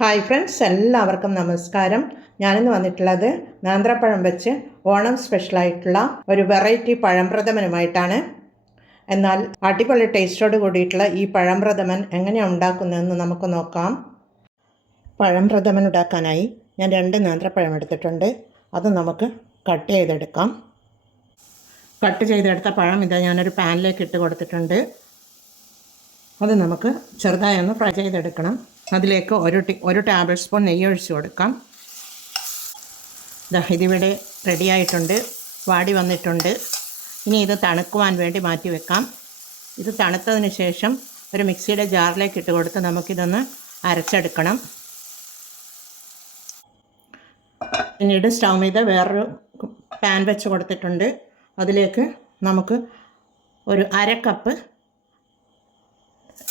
Hi friends, എല്ലാവർക്കും നമസ്കാരം. ഞാനിന്ന് വന്നിട്ടുള്ളത് നേന്ത്രപ്പഴം വെച്ച് ഓണം സ്പെഷ്യലായിട്ടുള്ള ഒരു വെറൈറ്റി പഴംപ്രഥമനുമായിട്ടാണ്. എന്നാൽ അടിപൊളി ടേസ്റ്റോട് കൂടിയിട്ടുള്ള ഈ പഴംപ്രഥമൻ എങ്ങനെയാണ് ഉണ്ടാക്കുന്നതെന്ന് നമുക്ക് നോക്കാം. പഴംപ്രഥമൻ ഉണ്ടാക്കാനായി ഞാൻ 2 നേന്ത്രപ്പഴം എടുത്തിട്ടുണ്ട്. അത് നമുക്ക് കട്ട് ചെയ്തെടുക്കാം. കട്ട് ചെയ്തെടുത്ത പഴം ഇതാ ഞാനൊരു പാനിലേക്ക് ഇട്ട് കൊടുത്തിട്ടുണ്ട്. അത് നമുക്ക് ചെറുതായി ഒന്ന് ഫ്രൈ ചെയ്തെടുക്കണം. അതിലേക്ക് ഒരു ടേബിൾ സ്പൂൺ നെയ്യ് ഒഴിച്ച് കൊടുക്കാം. ഇതിവിടെ റെഡിയായിട്ടുണ്ട്, വാടി വന്നിട്ടുണ്ട്. ഇനി ഇത് തണുക്കുവാൻ വേണ്ടി മാറ്റി വെക്കാം. ഇത് തണുത്തതിന് ശേഷം ഒരു മിക്സിയുടെ ജാറിലേക്ക് ഇട്ട് കൊടുത്ത് നമുക്കിതൊന്ന് അരച്ചെടുക്കണം. പിന്നീട് സ്റ്റൗ మీద വേറൊരു പാൻ വെച്ച് കൊടുത്തിട്ടുണ്ട്. അതിലേക്ക് നമുക്ക് ഒരു 1/2 കപ്പ്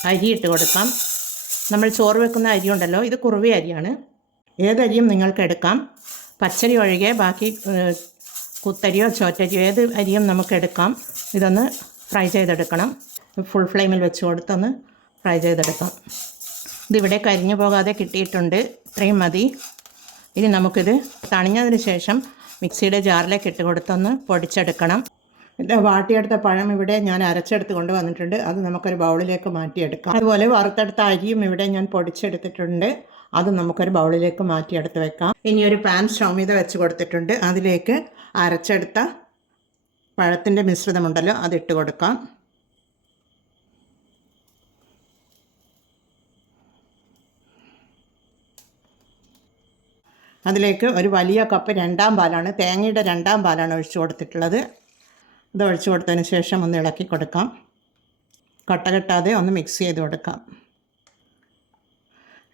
അരി ഇട്ട് കൊടുക്കാം. നമ്മൾ ചോറ് വെക്കുന്ന അരി ഉണ്ടല്ലോ, ഇത് കുറുവി അരിയാണ്. ഏതരിയും നിങ്ങൾക്ക് എടുക്കാം, പച്ചരി ഒഴികെ ബാക്കി കുത്തരിയോ ചോറ്റരിയോ ഏത് അരിയും നമുക്ക് എടുക്കാം. ഇതൊന്ന് ഫ്രൈ ചെയ്തെടുക്കണം. ഫുൾ ഫ്ലെയിമിൽ വെച്ച് കൊടുത്തൊന്ന് ഫ്രൈ ചെയ്തെടുക്കാം. ഇതിവിടെ കരിഞ്ഞു പോകാതെ കിട്ടിയിട്ടുണ്ട്, ഇത്രയും മതി. ഇനി നമുക്കിത് തണിഞ്ഞതിന് ശേഷം മിക്സിയുടെ ജാറിലേക്ക് ഇട്ട് കൊടുത്തൊന്ന് പൊടിച്ചെടുക്കണം. ഇത് വാട്ടിയെടുത്ത പഴം ഇവിടെ ഞാൻ അരച്ചെടുത്ത് കൊണ്ടുവന്നിട്ടുണ്ട്. അത് നമുക്കൊരു ബൗളിലേക്ക് മാറ്റിയെടുക്കാം. അതുപോലെ വറുത്തെടുത്ത അരിയും ഇവിടെ ഞാൻ പൊടിച്ചെടുത്തിട്ടുണ്ട്. അത് നമുക്കൊരു ബൗളിലേക്ക് മാറ്റിയെടുത്ത് വെക്കാം. ഇനി ഒരു പാൻ സ്റ്റൗ మీద വെച്ച് കൊടുത്തിട്ടുണ്ട്. അതിലേക്ക് അരച്ചെടുത്ത പഴത്തിൻ്റെ മിശ്രിതമുണ്ടല്ലോ, അതിട്ട് കൊടുക്കാം. അതിലേക്ക് ഒരു വലിയ കപ്പ് 2-ാം പാലാണ്, തേങ്ങയുടെ 2-ാം പാലാണ് ഒഴിച്ച് കൊടുത്തിട്ടുള്ളത്. ഇത് ഒഴിച്ച് കൊടുത്തതിന് ശേഷം ഒന്ന് ഇളക്കി കൊടുക്കാം. കട്ട കെട്ടാതെ ഒന്ന് മിക്സ് ചെയ്ത് കൊടുക്കാം.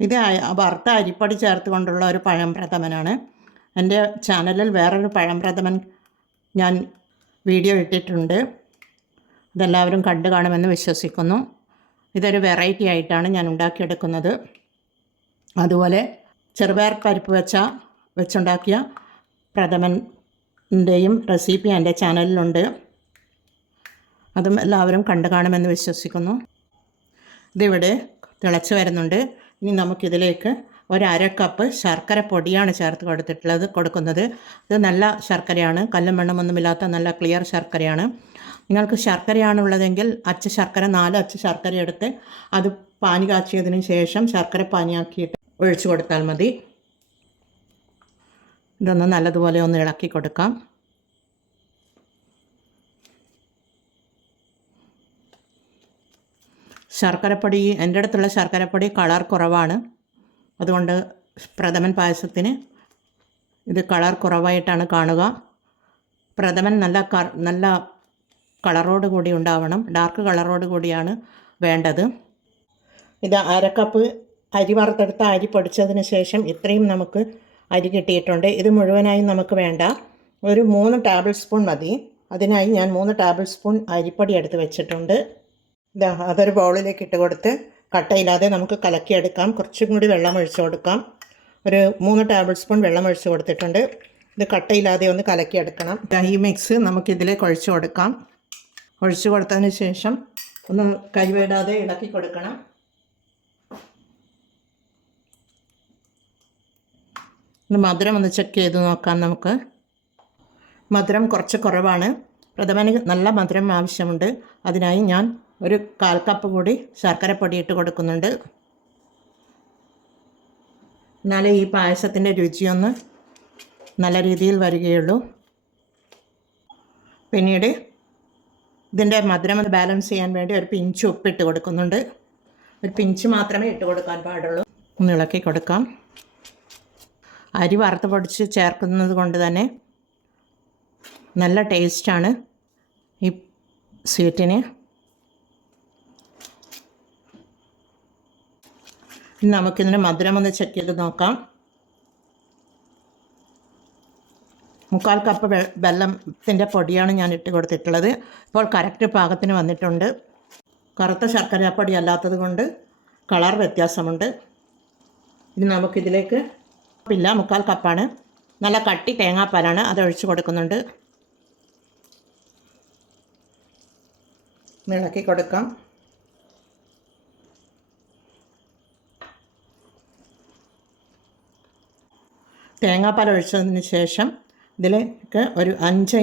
ഇത് വറുത്ത അരിപ്പൊടി ചേർത്ത് കൊണ്ടുള്ള ഒരു പഴംപ്രഥമനാണ്. എൻ്റെ ചാനലിൽ വേറൊരു പഴംപ്രഥമൻ ഞാൻ വീഡിയോ ഇട്ടിട്ടുണ്ട്. ഇതെല്ലാവരും കണ്ടു കാണുമെന്ന് വിശ്വസിക്കുന്നു. ഇതൊരു വെറൈറ്റി ആയിട്ടാണ് ഞാൻ ഉണ്ടാക്കിയെടുക്കുന്നത്. അതുപോലെ ചെറുപയർ പരിപ്പ് വെച്ചുണ്ടാക്കിയ പ്രഥമൻ്റെയും റെസിപ്പി എൻ്റെ ചാനലിലുണ്ട്. അതും എല്ലാവരും കണ്ടു കാണുമെന്ന് വിശ്വസിക്കുന്നു. ഇതിവിടെ തിളച്ച് വരുന്നുണ്ട്. ഇനി നമുക്കിതിലേക്ക് ഒരു 1/2 കപ്പ് ശർക്കര പൊടിയാണ് കൊടുക്കുന്നത്. ഇത് നല്ല ശർക്കരയാണ്, കല്ലും മണ്ണുമൊന്നുമില്ലാത്ത നല്ല ക്ലിയർ ശർക്കരയാണ്. നിങ്ങൾക്ക് ശർക്കരയാണുള്ളതെങ്കിൽ ശർക്കര 4 അച്ച് ശർക്കര എടുത്ത് അത് പാനി കാച്ചിയതിന് ശേഷം ശർക്കര പാനിയാക്കിയിട്ട് ഒഴിച്ചു കൊടുത്താൽ മതി. ഇതൊന്ന് നല്ലതുപോലെ ഒന്ന് ഇളക്കി കൊടുക്കാം. ശർക്കരപ്പൊടി, എൻ്റെ അടുത്തുള്ള ശർക്കരപ്പൊടി കളർ കുറവാണ്. അതുകൊണ്ട് പ്രഥമൻ പായസത്തിന് ഇത് കളർ കുറവായിട്ടാണ് കാണുക. പ്രഥമൻ നല്ല കളറോട് കൂടി ഉണ്ടാവണം, ഡാർക്ക് കളറോട് കൂടിയാണ് വേണ്ടത്. ഇത് 1/2 കപ്പ് അരി വറുത്തെടുത്ത അരി പൊടിച്ചതിന് ശേഷം ഇത്രയും നമുക്ക് അരി കിട്ടിയിട്ടുണ്ട്. ഇത് മുഴുവനായും നമുക്ക് വേണ്ട, ഒരു 3 ടേബിൾ സ്പൂൺ മതി. അതിനായി ഞാൻ 3 ടേബിൾ സ്പൂൺ അരിപ്പൊടി എടുത്ത് വെച്ചിട്ടുണ്ട്. അതൊരു ബൗളിലേക്ക് ഇട്ട് കൊടുത്ത് കട്ടയില്ലാതെ നമുക്ക് കലക്കിയെടുക്കാം. കുറച്ചും കൂടി വെള്ളം ഒഴിച്ച് കൊടുക്കാം. ഒരു 3 ടേബിൾ സ്പൂൺ വെള്ളം ഒഴിച്ച് കൊടുത്തിട്ടുണ്ട്. ഇത് കട്ടയില്ലാതെ ഒന്ന് കലക്കിയെടുക്കണം. ഈ മിക്സ് നമുക്കിതിലേക്ക് ഒഴിച്ച് കൊടുക്കാം. ഒഴിച്ച് കൊടുത്തതിന് ശേഷം ഒന്ന് കരിവേടാതെ ഇളക്കി കൊടുക്കണം. മധുരം ഒന്ന് ചെക്ക് ചെയ്ത് നോക്കാം. നമുക്ക് മധുരം കുറച്ച് കുറവാണ്. പ്രഥമന് നല്ല മധുരം ആവശ്യമുണ്ട്. അതിനായി ഞാൻ ഒരു 1/4 കപ്പ് കൂടി ശർക്കരപ്പൊടി ഇട്ട് കൊടുക്കുന്നുണ്ട്. എന്നാലേ ഈ പായസത്തിൻ്റെ രുചിയൊന്ന് നല്ല രീതിയിൽ വരികയുള്ളൂ. പിന്നീട് ഇതിൻ്റെ മധുരം ഒന്ന് ബാലൻസ് ചെയ്യാൻ വേണ്ടി ഒരു പിഞ്ച് ഉപ്പിട്ട് കൊടുക്കുന്നുണ്ട്. ഒരു പിഞ്ച് മാത്രമേ ഇട്ട് കൊടുക്കാൻ പാടുള്ളൂ. ഒന്ന് ഇളക്കി കൊടുക്കാം. അരി വറുത്ത് പൊടിച്ച് ചേർക്കുന്നത് കൊണ്ട് തന്നെ നല്ല ടേസ്റ്റാണ് ഈ സ്വീറ്റിന്. നമുക്കിതിന് മധുരം ഒന്ന് ചെക്ക് ചെയ്ത് നോക്കാം. 3/4 കപ്പ് വെല്ലത്തിൻ്റെ പൊടിയാണ് ഞാൻ ഇട്ട് കൊടുത്തിട്ടുള്ളത്. ഇപ്പോൾ കറക്റ്റ് പാകത്തിന് വന്നിട്ടുണ്ട്. കറുത്ത ശർക്കരപ്പൊടി അല്ലാത്തത് കൊണ്ട് കളർ വ്യത്യാസമുണ്ട്. ഇനി നമുക്കിതിലേക്ക് 3/4 കപ്പാണ്, നല്ല കട്ടി തേങ്ങാപ്പാലാണ്, അത് ഒഴിച്ച് കൊടുക്കുന്നുണ്ട്. ഇളക്കി കൊടുക്കാം. തേങ്ങാപ്പാൽ ഒഴിച്ചതിന് ശേഷം ഇതിലേക്ക് ഒരു 5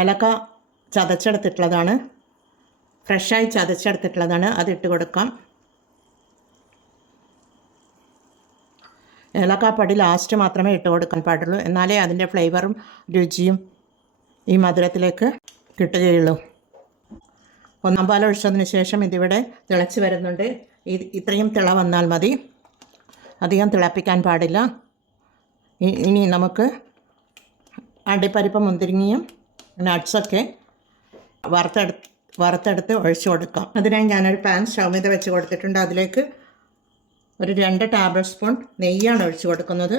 ഏലക്ക ചതച്ചെടുത്തിട്ടുള്ളതാണ്, ഫ്രഷായി ചതച്ചെടുത്തിട്ടുള്ളതാണ്, അതിട്ട് കൊടുക്കാം. ഏലക്കാപ്പൊടി ലാസ്റ്റ് മാത്രമേ ഇട്ട് കൊടുക്കാൻ പാടുള്ളൂ, എന്നാലേ അതിൻ്റെ ഫ്ലേവറും രുചിയും ഈ മധുരത്തിലേക്ക് കിട്ടുകയുള്ളൂ. 1 പാൽ ഒഴിച്ചതിന് ശേഷം ഇതിവിടെ തിളച്ച് വരുന്നുണ്ട്. ഇത്രയും തിള വന്നാൽ മതി, അധികം തിളപ്പിക്കാൻ പാടില്ല. ഇനി നമുക്ക് അണ്ടിപ്പരിപ്പ് മുന്തിരിങ്ങയും നട്ട്സൊക്കെ വറുത്തെടുത്ത് ഒഴിച്ചു കൊടുക്കാം. അതിനായി ഞാനൊരു പാൻ സ്റ്റൗ మీద വെച്ച് കൊടുത്തിട്ടുണ്ട്. അതിലേക്ക് ഒരു 2 ടേബിൾ സ്പൂൺ നെയ്യാണ് ഒഴിച്ചു കൊടുക്കുന്നത്.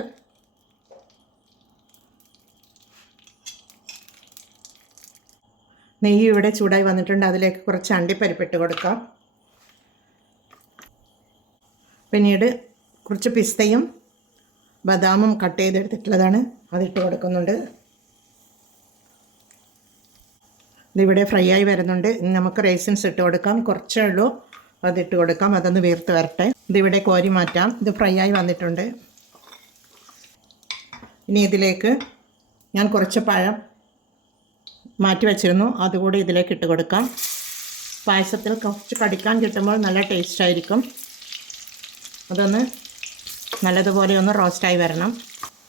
നെയ്യ് ഇവിടെ ചൂടായി വന്നിട്ടുണ്ട്. അതിലേക്ക് കുറച്ച് അണ്ടിപ്പരിപ്പിട്ട് കൊടുക്കാം. പിന്നീട് കുറച്ച് പിസ്തയും ബദാമും കട്ട് ചെയ്തെടുത്തിട്ടുള്ളതാണ്, അതിട്ട് കൊടുക്കുന്നുണ്ട്. ഇതിവിടെ ഫ്രൈ ആയി വരുന്നുണ്ട്. ഇനി നമുക്ക് റൈസിൻസ് ഇട്ട് കൊടുക്കാം. കുറച്ചേ ഉള്ളൂ, അതിട്ട് കൊടുക്കാം. അതൊന്ന് വീർത്ത് വരട്ടെ. ഇതിവിടെ കോരി മാറ്റാം. ഇത് ഫ്രൈ ആയി വന്നിട്ടുണ്ട്. ഇനി ഇതിലേക്ക് ഞാൻ കുറച്ച് പഴം മാറ്റി വച്ചിരുന്നു, അതുകൂടി ഇതിലേക്ക് ഇട്ട് കൊടുക്കാം. പായസത്തിൽ കുറച്ച് കടിക്കാൻ കിട്ടുമ്പോൾ നല്ല ടേസ്റ്റ് ആയിരിക്കും. അതൊന്ന് നല്ലതുപോലെ ഒന്ന് റോസ്റ്റായി വരണം.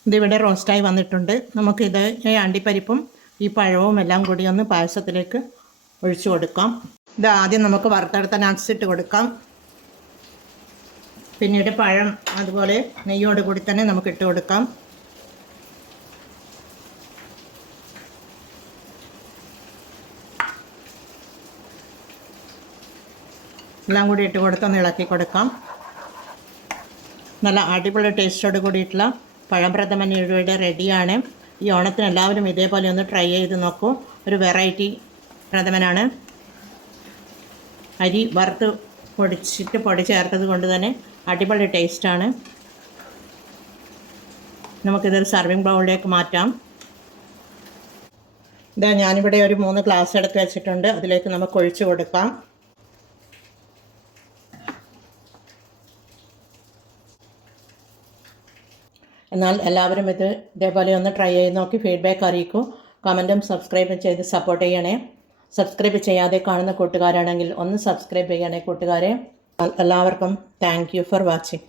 ഇതിവിടെ റോസ്റ്റായി വന്നിട്ടുണ്ട്. നമുക്കിത് ഈ അണ്ടിപ്പരിപ്പും ഈ പഴവും എല്ലാം കൂടി ഒന്ന് പായസത്തിലേക്ക് ഒഴിച്ചു കൊടുക്കാം. ഇത് ആദ്യം നമുക്ക് വറുത്തെടുത്ത നട്ട്സ് ഇട്ട് കൊടുക്കാം. പിന്നീട് പഴം അതുപോലെ നെയ്യോട് കൂടി തന്നെ നമുക്ക് ഇട്ട് കൊടുക്കാം. എല്ലാം കൂടി ഇട്ട് കൊടുത്തൊന്ന് ഇളക്കി കൊടുക്കാം. നല്ല അടിപൊളി ടേസ്റ്റോട് കൂടിയിട്ടുള്ള പഴംപ്രഥമൻ ഇവിടെ റെഡിയാണ്. ഈ ഓണത്തിന് എല്ലാവരും ഇതേപോലെ ഒന്ന് ട്രൈ ചെയ്ത് നോക്കൂ. ഒരു വെറൈറ്റി പ്രഥമനാണ്. അരി വറുത്ത് പൊടി ചേർത്തത് കൊണ്ട് തന്നെ അടിപൊളി ടേസ്റ്റാണ്. നമുക്കിതൊരു സർവിങ് ബൗളിലേക്ക് മാറ്റാം. ഇതാ ഞാനിവിടെ ഒരു 3 ഗ്ലാസ് എടുത്ത് വെച്ചിട്ടുണ്ട്. അതിലേക്ക് നമുക്ക് ഒഴിച്ചു കൊടുക്കാം. എന്നാൽ എല്ലാവരും ഇതേപോലെ ഒന്ന് ട്രൈ ചെയ്ത് നോക്കി ഫീഡ്ബാക്ക് അറിയിക്കൂ. കമൻറ്റും സബ്സ്ക്രൈബും ചെയ്ത് സപ്പോർട്ട് ചെയ്യണേ. സബ്സ്ക്രൈബ് ചെയ്യാതെ കാണുന്ന കൂട്ടുകാരാണെങ്കിൽ ഒന്ന് സബ്സ്ക്രൈബ് ചെയ്യണേ കൂട്ടുകാരെ. എല്ലാവർക്കും താങ്ക് യു ഫോർ വാച്ചിങ്.